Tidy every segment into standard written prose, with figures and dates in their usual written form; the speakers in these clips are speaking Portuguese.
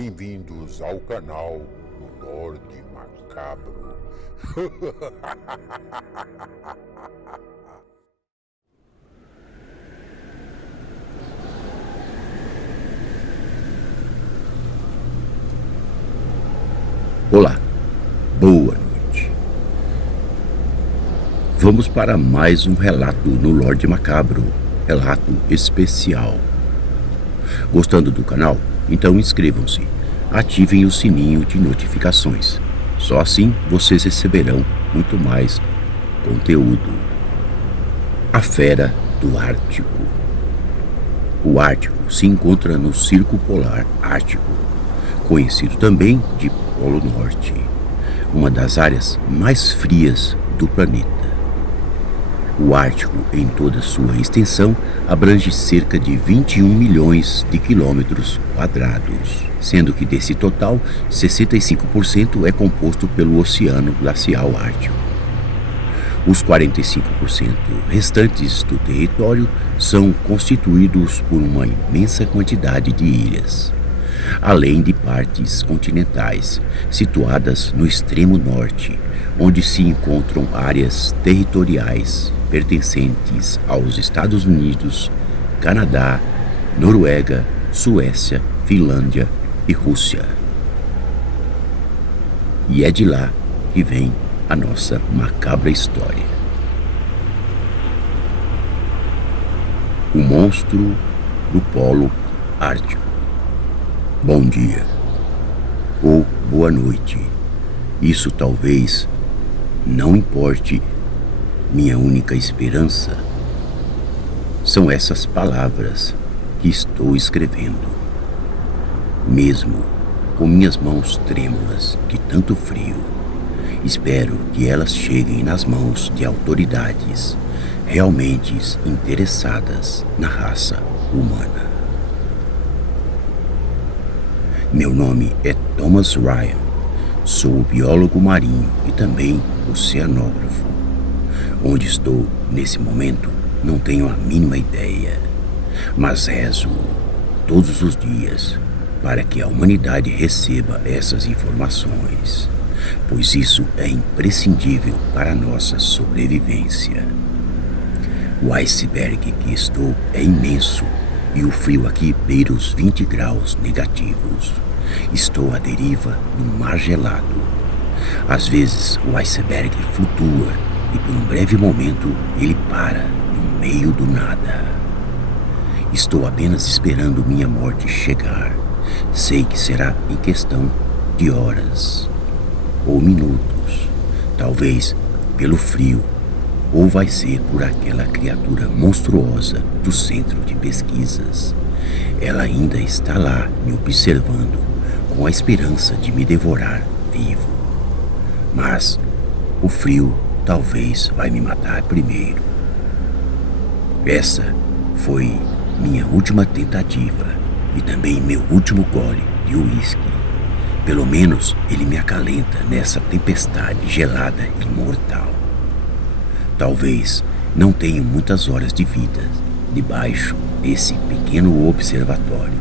Bem-vindos ao canal do Lorde Macabro. Olá, boa noite. Vamos para mais um relato no Lorde Macabro, relato especial. Gostando do canal? Então inscrevam-se, ativem o sininho de notificações. Só assim vocês receberão muito mais conteúdo. A Fera do Ártico. O Ártico se encontra no Círculo Polar Ártico, conhecido também de Polo Norte, uma das áreas mais frias do planeta. O Ártico, em toda sua extensão, abrange cerca de 21 milhões de quilômetros quadrados, sendo que desse total, 65% é composto pelo Oceano Glacial Ártico. Os 45% restantes do território são constituídos por uma imensa quantidade de ilhas, além de partes continentais, situadas no extremo norte, onde se encontram áreas territoriais pertencentes aos Estados Unidos, Canadá, Noruega, Suécia, Finlândia e Rússia. E é de lá que vem a nossa macabra história. O monstro do Polo Ártico. Bom dia ou boa noite. Isso talvez não importe. Minha única esperança são essas palavras que estou escrevendo, mesmo com minhas mãos trêmulas de tanto frio. Espero que elas cheguem nas mãos de autoridades realmente interessadas na raça humana. Meu nome é Thomas Ryan, sou biólogo marinho e também oceanógrafo. Onde estou nesse momento não tenho a mínima ideia, mas rezo todos os dias para que a humanidade receba essas informações, pois isso é imprescindível para a nossa sobrevivência. O iceberg que estou é imenso e o frio aqui beira os 20 graus negativos. Estou à deriva no mar gelado. Às vezes o iceberg flutua e por um breve momento ele para no meio do nada. Estou apenas esperando minha morte chegar. Sei que será em questão de horas ou minutos, talvez pelo frio, ou vai ser por aquela criatura monstruosa do centro de pesquisas. Ela ainda está lá me observando com a esperança de me devorar vivo. Mas o frio talvez vai me matar primeiro. Essa foi minha última tentativa e também meu último gole de uísque. Pelo menos ele me acalenta nessa tempestade gelada e mortal. Talvez não tenha muitas horas de vida debaixo desse pequeno observatório,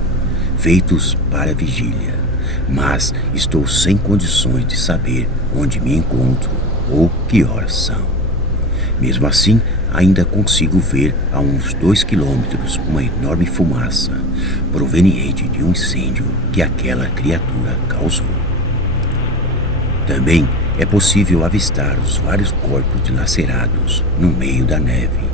feitos para vigília, mas estou sem condições de saber onde me encontro ou que horas são. Mesmo assim, ainda consigo ver a uns 2 quilômetros uma enorme fumaça proveniente de um incêndio que aquela criatura causou. Também é possível avistar os vários corpos dilacerados no meio da neve,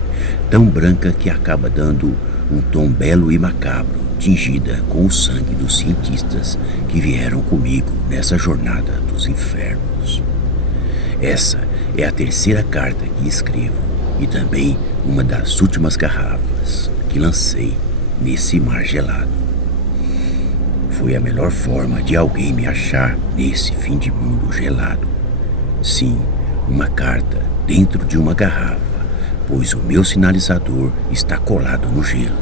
tão branca que acaba dando um tom belo e macabro, tingida com o sangue dos cientistas que vieram comigo nessa jornada dos infernos. Essa é a terceira carta que escrevo e também uma das últimas garrafas que lancei nesse mar gelado. Foi a melhor forma de alguém me achar nesse fim de mundo gelado. Sim, uma carta dentro de uma garrafa, pois o meu sinalizador está colado no gelo,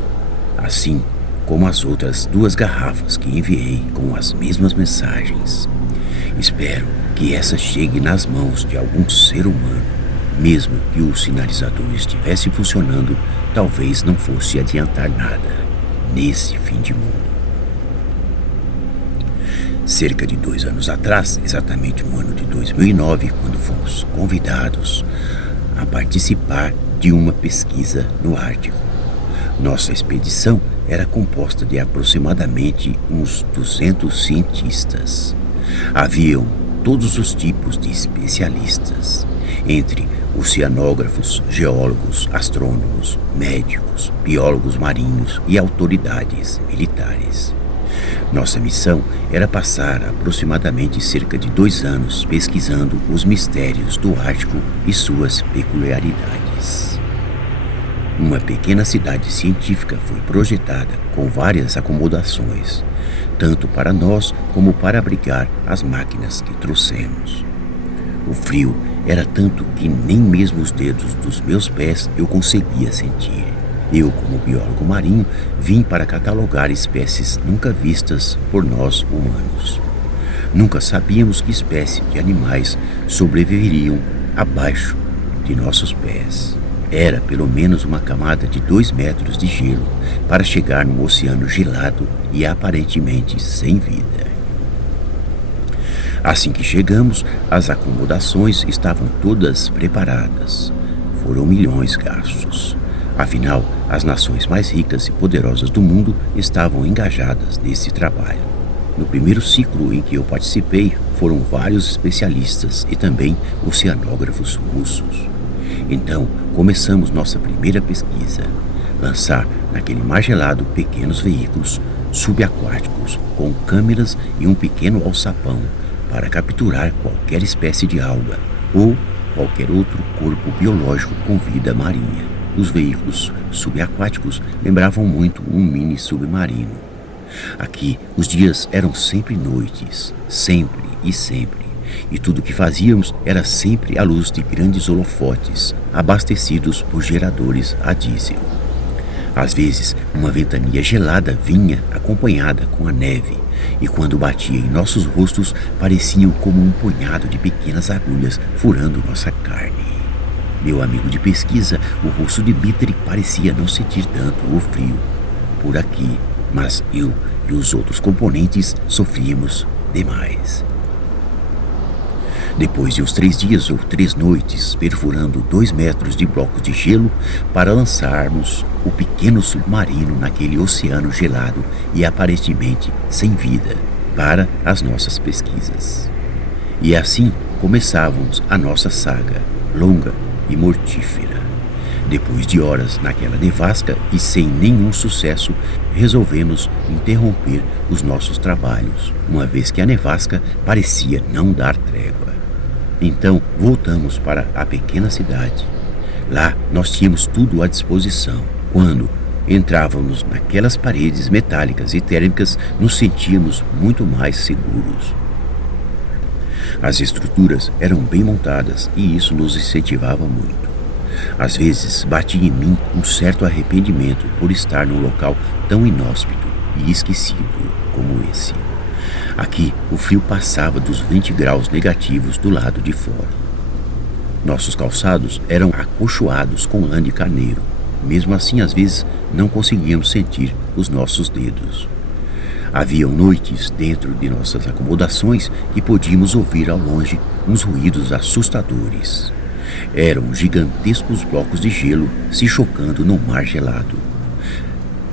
assim como as outras 2 garrafas que enviei com as mesmas mensagens. Espero que essa chegue nas mãos de algum ser humano. Mesmo que o sinalizador estivesse funcionando, talvez não fosse adiantar nada nesse fim de mundo. Cerca de 2 anos atrás, exatamente no ano de 2009, quando fomos convidados a participar de uma pesquisa no Ártico. Nossa expedição era composta de aproximadamente uns 200 cientistas. Haviam todos os tipos de especialistas, entre oceanógrafos, geólogos, astrônomos, médicos, biólogos marinhos e autoridades militares. Nossa missão era passar aproximadamente cerca de 2 anos pesquisando os mistérios do Ártico e suas peculiaridades. Uma pequena cidade científica foi projetada com várias acomodações, tanto para nós como para abrigar as máquinas que trouxemos. O frio era tanto que nem mesmo os dedos dos meus pés eu conseguia sentir. Eu, como biólogo marinho, vim para catalogar espécies nunca vistas por nós humanos. Nunca sabíamos que espécie de animais sobreviveriam abaixo de nossos pés. Era pelo menos uma camada de 2 metros de gelo para chegar num oceano gelado e aparentemente sem vida. Assim que chegamos, as acomodações estavam todas preparadas. Foram milhões gastos. Afinal, as nações mais ricas e poderosas do mundo estavam engajadas nesse trabalho. No primeiro ciclo em que eu participei, foram vários especialistas e também oceanógrafos russos. Então, começamos nossa primeira pesquisa: lançar naquele mar gelado pequenos veículos subaquáticos com câmeras e um pequeno alçapão para capturar qualquer espécie de alga ou qualquer outro corpo biológico com vida marinha. Os veículos subaquáticos lembravam muito um mini submarino. Aqui, os dias eram sempre noites, sempre, e tudo o que fazíamos era sempre à luz de grandes holofotes, abastecidos por geradores a diesel. Às vezes, uma ventania gelada vinha acompanhada com a neve, e quando batia em nossos rostos, pareciam como um punhado de pequenas agulhas furando nossa carne. Meu amigo de pesquisa, o russo Dmitri, parecia não sentir tanto o frio por aqui, mas eu e os outros componentes sofríamos demais. Depois de uns 3 dias ou 3 noites perfurando 2 metros de blocos de gelo para lançarmos o pequeno submarino naquele oceano gelado e aparentemente sem vida para as nossas pesquisas. E assim começávamos a nossa saga, longa e mortífera. Depois de horas naquela nevasca e sem nenhum sucesso, resolvemos interromper os nossos trabalhos, uma vez que a nevasca parecia não dar trégua. Então voltamos para a pequena cidade. Lá nós tínhamos tudo à disposição. Quando entrávamos naquelas paredes metálicas e térmicas, nos sentíamos muito mais seguros. As estruturas eram bem montadas e isso nos incentivava muito. Às vezes batia em mim um certo arrependimento por estar num local tão inóspito e esquecido como esse. Aqui o frio passava dos 20 graus negativos do lado de fora. Nossos calçados eram acolchoados com lã de carneiro. Mesmo assim, às vezes, não conseguíamos sentir os nossos dedos. Haviam noites dentro de nossas acomodações que podíamos ouvir ao longe uns ruídos assustadores. Eram gigantescos blocos de gelo se chocando no mar gelado.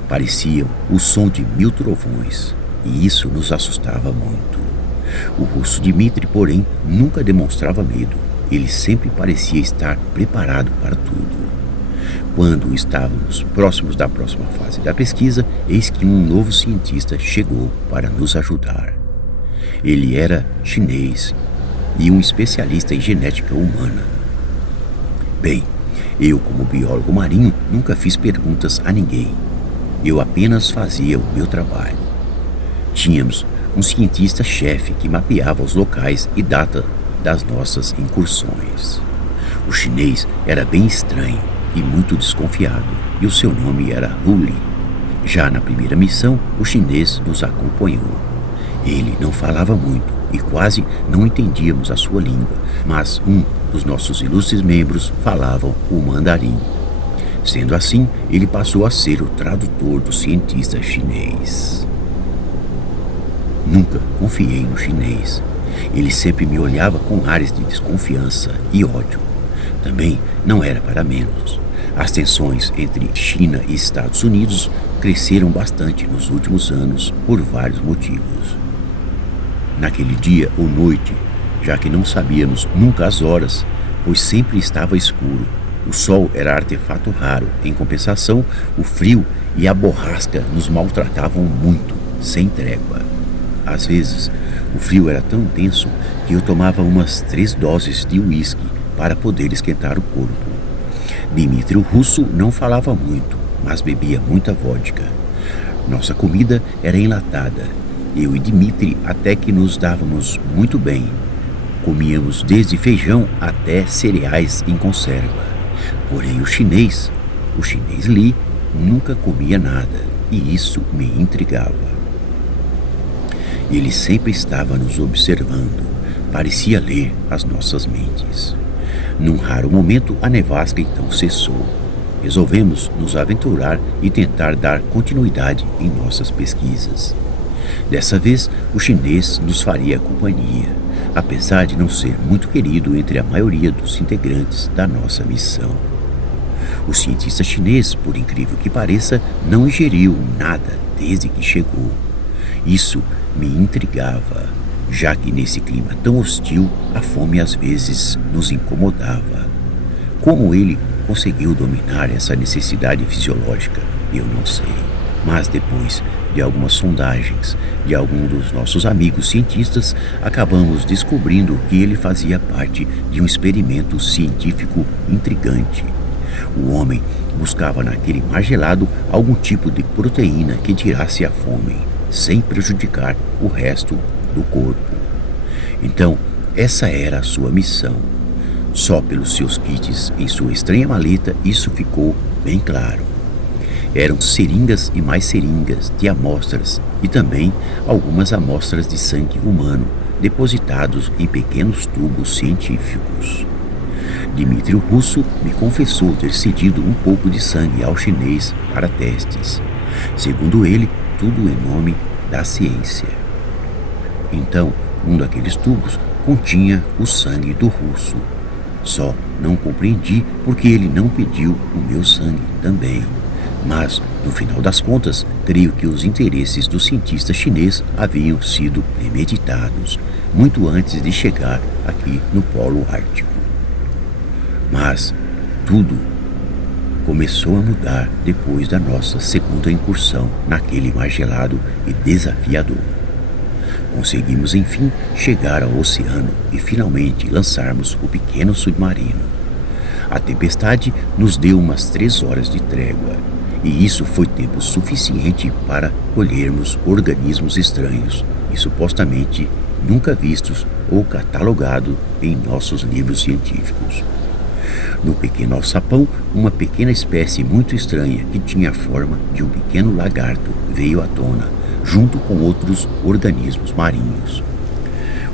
Pareciam o som de 1000 trovões, e isso nos assustava muito. O russo Dmitri, porém, nunca demonstrava medo. Ele sempre parecia estar preparado para tudo. Quando estávamos próximos da próxima fase da pesquisa, eis que um novo cientista chegou para nos ajudar. Ele era chinês e um especialista em genética humana. Bem, eu, como biólogo marinho, nunca fiz perguntas a ninguém. Eu apenas fazia o meu trabalho. Tínhamos um cientista-chefe que mapeava os locais e data das nossas incursões. O chinês era bem estranho e muito desconfiado, e o seu nome era Huli. Já na primeira missão, o chinês nos acompanhou. Ele não falava muito e quase não entendíamos a sua língua, mas um dos nossos ilustres membros falava o mandarim. Sendo assim, ele passou a ser o tradutor do cientista chinês. Nunca confiei no chinês. Ele sempre me olhava com ares de desconfiança e ódio. Também não era para menos. As tensões entre China e Estados Unidos cresceram bastante nos últimos anos por vários motivos. Naquele dia ou noite, já que não sabíamos nunca as horas, pois sempre estava escuro, o sol era artefato raro. Em compensação, o frio e a borrasca nos maltratavam muito, sem trégua. Às vezes, o frio era tão intenso que eu tomava umas 3 doses de uísque para poder esquentar o corpo. Dmitri o russo não falava muito, mas bebia muita vodka. Nossa comida era enlatada. Eu e Dmitri até que nos dávamos muito bem. Comíamos desde feijão até cereais em conserva. Porém o chinês Li, nunca comia nada, e isso me intrigava. Ele sempre estava nos observando, parecia ler as nossas mentes. Num raro momento, a nevasca então cessou. Resolvemos nos aventurar e tentar dar continuidade em nossas pesquisas. Dessa vez, o chinês nos faria companhia, apesar de não ser muito querido entre a maioria dos integrantes da nossa missão. O cientista chinês, por incrível que pareça, não ingeriu nada desde que chegou. Isso me intrigava, já que nesse clima tão hostil, a fome às vezes nos incomodava. Como ele conseguiu dominar essa necessidade fisiológica, eu não sei. Mas depois de algumas sondagens de algum dos nossos amigos cientistas, acabamos descobrindo que ele fazia parte de um experimento científico intrigante. O homem buscava naquele mar gelado algum tipo de proteína que tirasse a fome, sem prejudicar o resto do corpo. Então, essa era a sua missão. Só pelos seus kits em sua estranha maleta isso ficou bem claro. Eram seringas e mais seringas de amostras e também algumas amostras de sangue humano depositados em pequenos tubos científicos. Dmitri o russo me confessou ter cedido um pouco de sangue ao chinês para testes. Segundo ele, tudo em nome da ciência. Então, um daqueles tubos continha o sangue do russo. Só não compreendi porque ele não pediu o meu sangue também. Mas, no final das contas, creio que os interesses do cientista chinês haviam sido premeditados, muito antes de chegar aqui no Polo Ártico. Mas tudo começou a mudar depois da nossa segunda incursão naquele mar gelado e desafiador. Conseguimos enfim chegar ao oceano e finalmente lançarmos o pequeno submarino. A tempestade nos deu umas 3 horas de trégua, e isso foi tempo suficiente para colhermos organismos estranhos e supostamente nunca vistos ou catalogados em nossos livros científicos. No pequeno alçapão, uma pequena espécie muito estranha que tinha a forma de um pequeno lagarto veio à tona, junto com outros organismos marinhos.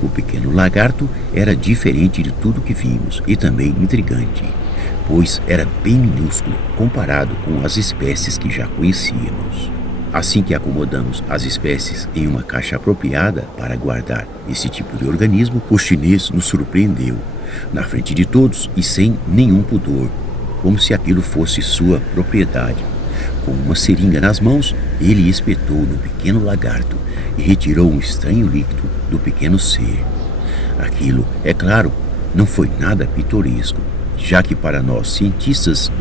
O pequeno lagarto era diferente de tudo que vimos e também intrigante, pois era bem minúsculo comparado com as espécies que já conhecíamos. Assim que acomodamos as espécies em uma caixa apropriada para guardar esse tipo de organismo, o chinês nos surpreendeu, na frente de todos e sem nenhum pudor, como se aquilo fosse sua propriedade. Com uma seringa nas mãos, ele espetou no pequeno lagarto e retirou um estranho líquido do pequeno ser. Aquilo, é claro, não foi nada pitoresco, já que para nós cientistas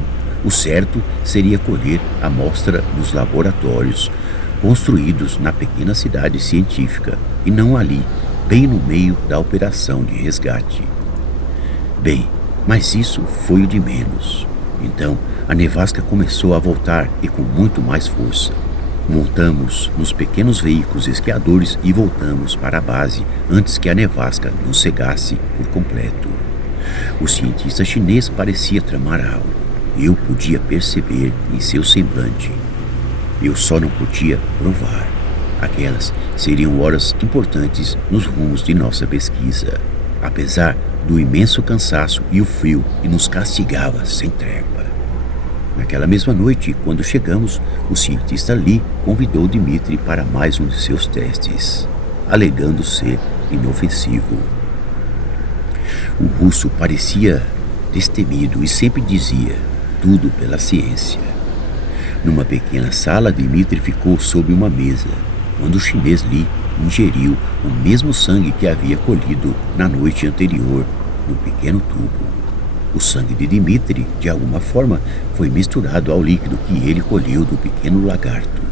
o certo seria colher a amostra nos laboratórios construídos na pequena cidade científica e não ali, bem no meio da operação de resgate. Bem, mas isso foi o de menos. Então, a nevasca começou a voltar e com muito mais força. Montamos nos pequenos veículos esquiadores e voltamos para a base antes que a nevasca nos cegasse por completo. O cientista chinês parecia tramar algo. Eu podia perceber em seu semblante. Eu só não podia provar. Aquelas seriam horas importantes nos rumos de nossa pesquisa, apesar do imenso cansaço e o frio que nos castigava sem trégua. Naquela mesma noite, quando chegamos, o cientista Li convidou Dmitri para mais um de seus testes. alegando ser inofensivo. O russo parecia destemido e sempre dizia: tudo pela ciência. Numa pequena sala, Dmitri ficou sob uma mesa, quando o chinês Li ingeriu o mesmo sangue que havia colhido na noite anterior no pequeno tubo. O sangue de Dmitri, de alguma forma, foi misturado ao líquido que ele colheu do pequeno lagarto.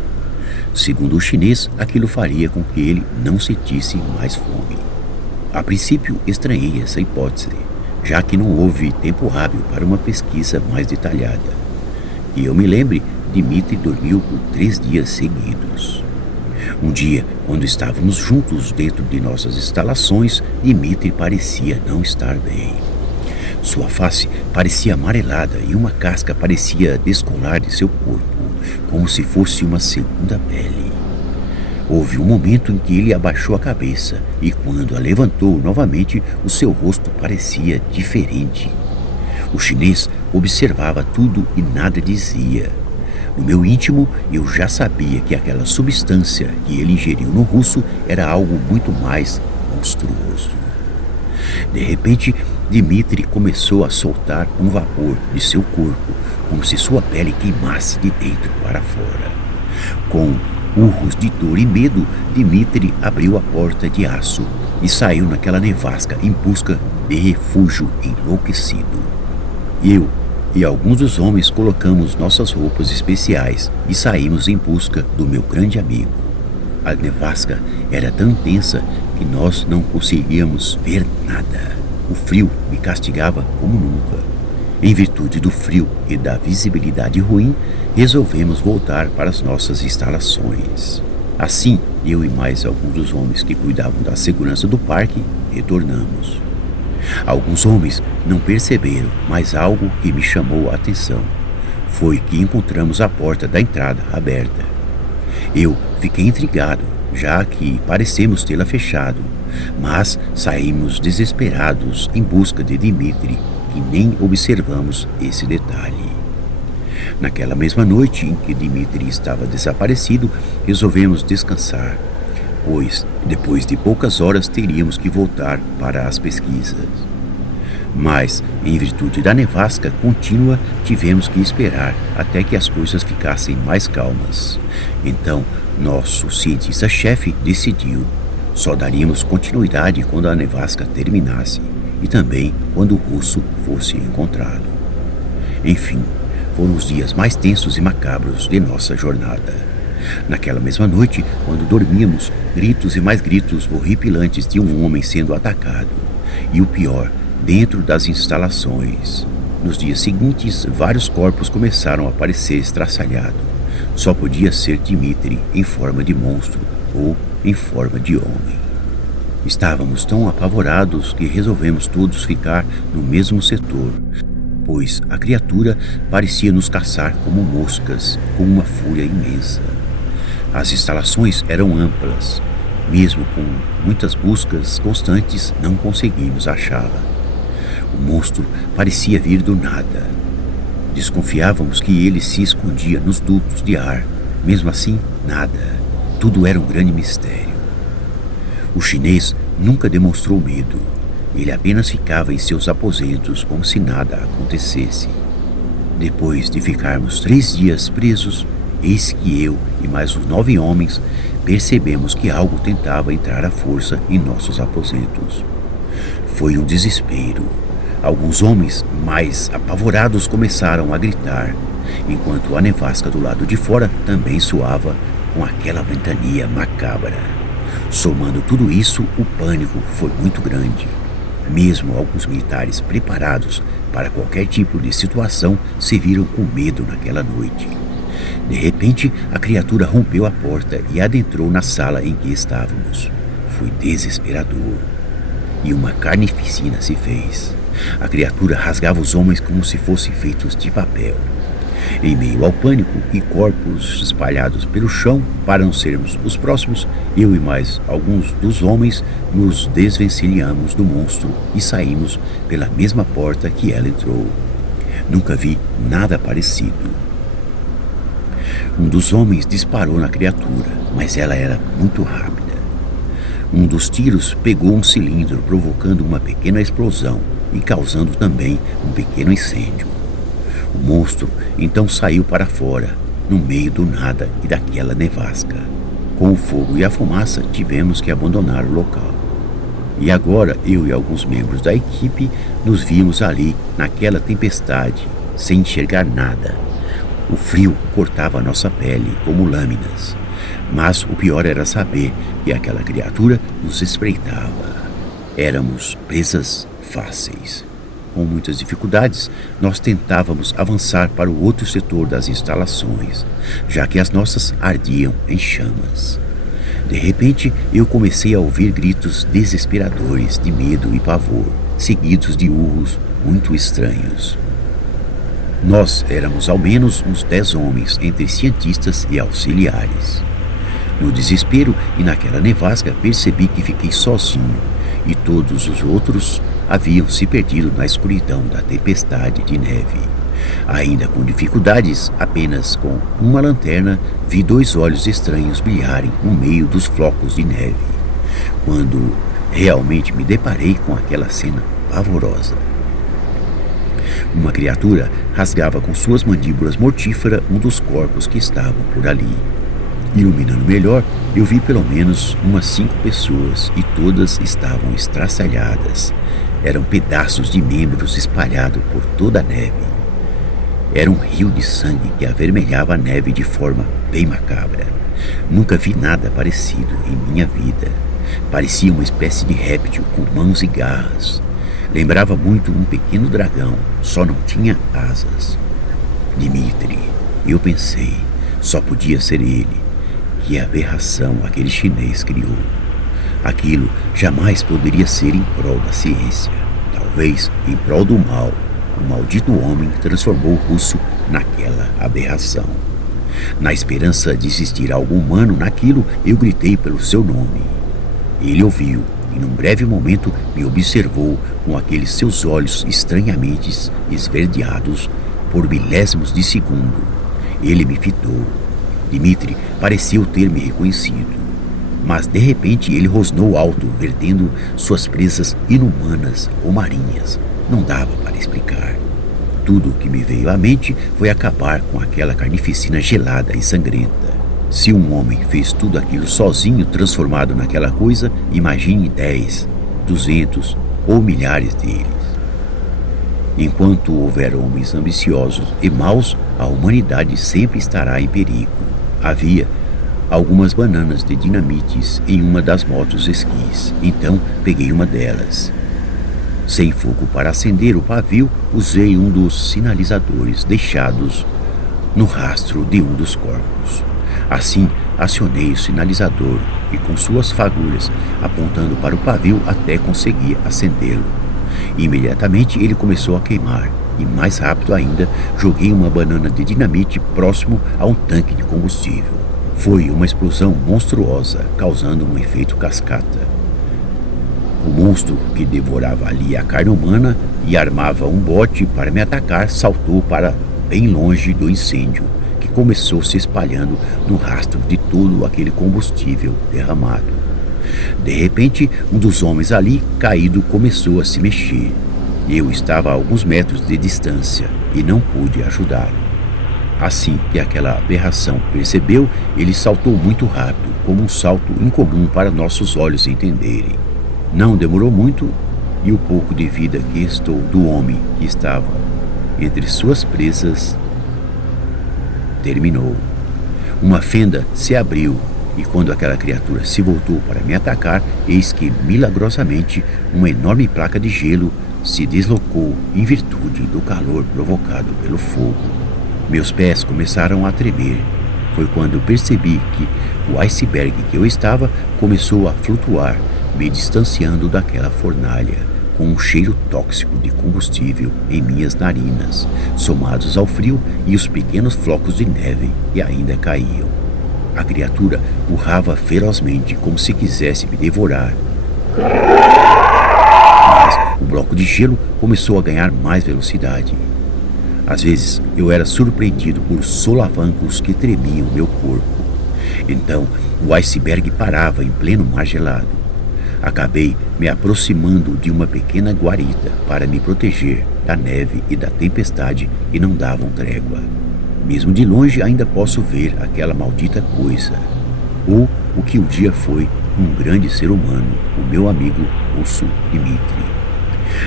Segundo o chinês, aquilo faria com que ele não sentisse mais fome. A princípio, estranhei essa hipótese, já que não houve tempo hábil para uma pesquisa mais detalhada. E eu me lembre, Dmitri dormiu por 3 dias seguidos. Um dia, quando estávamos juntos dentro de nossas instalações, Dmitri parecia não estar bem. Sua face parecia amarelada e uma casca parecia descolar de seu corpo, como se fosse uma segunda pele. Houve um momento em que ele abaixou a cabeça e, quando a levantou novamente, o seu rosto parecia diferente. O chinês observava tudo e nada dizia. No meu íntimo, eu já sabia que aquela substância que ele ingeriu no russo era algo muito mais monstruoso. De repente, Dmitri começou a soltar um vapor de seu corpo, como se sua pele queimasse de dentro para fora. Com urros de dor e medo, Dmitri abriu a porta de aço e saiu naquela nevasca em busca de refúgio enlouquecido. Eu e alguns dos homens colocamos nossas roupas especiais e saímos em busca do meu grande amigo. A nevasca era tão densa que nós não conseguíamos ver nada. O frio me castigava como nunca. Em virtude do frio e da visibilidade ruim, resolvemos voltar para as nossas instalações. Assim, eu e mais alguns dos homens que cuidavam da segurança do parque retornamos. Alguns homens não perceberam, mas algo que me chamou a atenção foi que encontramos a porta da entrada aberta. Eu fiquei intrigado, já que parecemos tê-la fechado, mas saímos desesperados em busca de Dmitri, que nem observamos esse detalhe. Naquela mesma noite em que Dmitri estava desaparecido, resolvemos descansar, pois depois de poucas horas teríamos que voltar para as pesquisas. Mas, em virtude da nevasca contínua, tivemos que esperar até que as coisas ficassem mais calmas. Então, nosso cientista-chefe decidiu: só daríamos continuidade quando a nevasca terminasse e também quando o russo fosse encontrado. Enfim, foram os dias mais tensos e macabros de nossa jornada. Naquela mesma noite, quando dormíamos, gritos e mais gritos horripilantes de um homem sendo atacado. E o pior, dentro das instalações. Nos dias seguintes, vários corpos começaram a aparecer estraçalhados. Só podia ser Dmitri em forma de monstro ou em forma de homem. Estávamos tão apavorados que resolvemos todos ficar no mesmo setor, pois a criatura parecia nos caçar como moscas, com uma fúria imensa. As instalações eram amplas. Mesmo com muitas buscas constantes, não conseguimos achá-la. O monstro parecia vir do nada. Desconfiávamos que ele se escondia nos dutos de ar. Mesmo assim, nada. Tudo era um grande mistério. O chinês nunca demonstrou medo. Ele apenas ficava em seus aposentos como se nada acontecesse. Depois de ficarmos 3 dias presos, eis que eu e mais os 9 homens percebemos que algo tentava entrar à força em nossos aposentos. Foi um desespero. Alguns homens mais apavorados começaram a gritar, enquanto a nevasca do lado de fora também soava com aquela ventania macabra. Somando tudo isso, o pânico foi muito grande. Mesmo alguns militares preparados para qualquer tipo de situação se viram com medo naquela noite. De repente, a criatura rompeu a porta e adentrou na sala em que estávamos. Foi desesperador. E uma carnificina se fez. A criatura rasgava os homens como se fossem feitos de papel. Em meio ao pânico e corpos espalhados pelo chão, para não sermos os próximos, eu e mais alguns dos homens nos desvencilhamos do monstro e saímos pela mesma porta que ela entrou. Nunca vi nada parecido. Um dos homens disparou na criatura, mas ela era muito rápida. Um dos tiros pegou um cilindro, provocando uma pequena explosão e causando também um pequeno incêndio. O monstro então saiu para fora, no meio do nada e daquela nevasca. Com o fogo e a fumaça, tivemos que abandonar o local. E agora eu e alguns membros da equipe nos vimos ali naquela tempestade, sem enxergar nada. O frio cortava a nossa pele como lâminas, mas o pior era saber que aquela criatura nos espreitava. Éramos presas fáceis. Com muitas dificuldades, nós tentávamos avançar para o outro setor das instalações, já que as nossas ardiam em chamas. De repente, eu comecei a ouvir gritos desesperadores de medo e pavor, seguidos de urros muito estranhos. Nós éramos ao menos uns 10 homens, entre cientistas e auxiliares. No desespero e naquela nevasca, percebi que fiquei sozinho e todos os outros haviam se perdido na escuridão da tempestade de neve. Ainda com dificuldades, apenas com uma lanterna, vi 2 olhos estranhos brilharem no meio dos flocos de neve, quando realmente me deparei com aquela cena pavorosa. Uma criatura rasgava com suas mandíbulas mortíferas um dos corpos que estavam por ali. Iluminando melhor, eu vi pelo menos umas 5 pessoas e todas estavam estraçalhadas. Eram pedaços de membros espalhados por toda a neve. Era um rio de sangue que avermelhava a neve de forma bem macabra. Nunca vi nada parecido em minha vida. Parecia uma espécie de réptil com mãos e garras. Lembrava muito um pequeno dragão, só não tinha asas. Dmitri, eu pensei, só podia ser ele. Que aberração aquele chinês criou. Aquilo jamais poderia ser em prol da ciência. Talvez em prol do mal. O maldito homem transformou o russo naquela aberração. Na esperança de existir algo humano naquilo, eu gritei pelo seu nome. Ele ouviu e num breve momento me observou com aqueles seus olhos estranhamente esverdeados por milésimos de segundo. Ele me fitou. Dmitri pareceu ter me reconhecido, mas de repente ele rosnou alto, vertendo suas presas inumanas ou marinhas. Não dava para explicar. Tudo o que me veio à mente foi acabar com aquela carnificina gelada e sangrenta. Se um homem fez tudo aquilo sozinho, transformado naquela coisa, imagine 10, 200 ou milhares deles. Enquanto houver homens ambiciosos e maus, a humanidade sempre estará em perigo. Havia algumas bananas de dinamites em uma das motos esquis, então peguei uma delas. Sem fogo para acender o pavio, usei um dos sinalizadores deixados no rastro de um dos corpos. Assim, acionei o sinalizador e com suas fagulhas, apontando para o pavio até conseguir acendê-lo. Imediatamente ele começou a queimar e, mais rápido ainda, joguei uma banana de dinamite próximo a um tanque de combustível. Foi uma explosão monstruosa, causando um efeito cascata. O monstro que devorava ali a carne humana e armava um bote para me atacar saltou para bem longe do incêndio, que começou se espalhando no rastro de todo aquele combustível derramado. De repente, um dos homens ali, caído, começou a se mexer. Eu estava a alguns metros de distância e não pude ajudá-lo. Assim que aquela aberração percebeu, ele saltou muito rápido, como um salto incomum para nossos olhos entenderem. Não demorou muito e o pouco de vida que restou do homem que estava entre suas presas terminou. Uma fenda se abriu e quando aquela criatura se voltou para me atacar, eis que, milagrosamente, uma enorme placa de gelo se deslocou em virtude do calor provocado pelo fogo. Meus pés começaram a tremer. Foi quando percebi que o iceberg que eu estava começou a flutuar, me distanciando daquela fornalha, com um cheiro tóxico de combustível em minhas narinas, somados ao frio e os pequenos flocos de neve que ainda caíam. A criatura urrava ferozmente, como se quisesse me devorar. Mas o bloco de gelo começou a ganhar mais velocidade. Às vezes eu era surpreendido por solavancos que tremiam meu corpo. Então o iceberg parava em pleno mar gelado. Acabei me aproximando de uma pequena guarita para me proteger da neve e da tempestade que não davam trégua. Mesmo de longe ainda posso ver aquela maldita coisa, ou o que um dia foi um grande ser humano, o meu amigo russo Dmitri.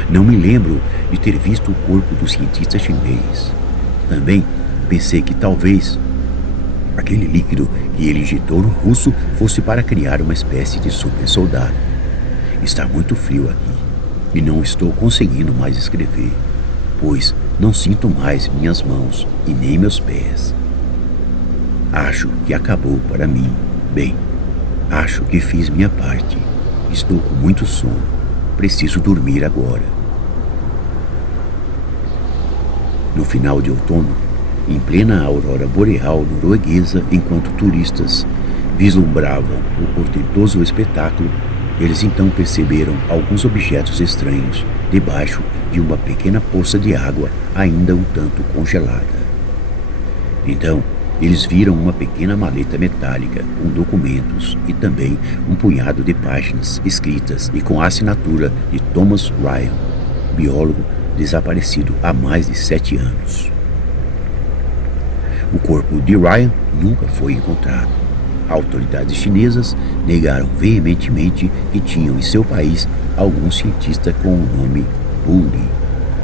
Não me lembro de ter visto o corpo do cientista chinês. Também pensei que talvez aquele líquido que ele injetou no russo fosse para criar uma espécie de super soldado. Está muito frio aqui e não estou conseguindo mais escrever, pois não sinto mais minhas mãos e nem meus pés. Acho que acabou para mim. Bem, acho que fiz minha parte. Estou com muito sono. Preciso dormir agora. No final de outono, em plena aurora boreal norueguesa, enquanto turistas vislumbravam o portentoso espetáculo, eles então perceberam alguns objetos estranhos debaixo de uma pequena poça de água ainda um tanto congelada. Então, eles viram uma pequena maleta metálica com documentos e também um punhado de páginas escritas e com a assinatura de Thomas Ryan, biólogo desaparecido há mais de 7 anos. O corpo de Ryan nunca foi encontrado. Autoridades chinesas negaram veementemente que tinham em seu país algum cientista com o nome Uli.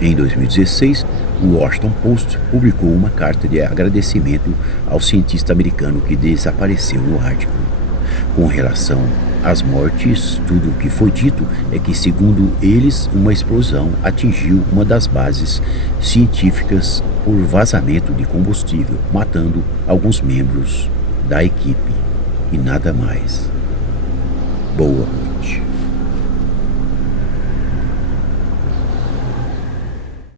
Em 2016, o Washington Post publicou uma carta de agradecimento ao cientista americano que desapareceu no Ártico. Com relação às mortes, tudo o que foi dito é que, segundo eles, uma explosão atingiu uma das bases científicas por vazamento de combustível, matando alguns membros da equipe e nada mais. Boa noite.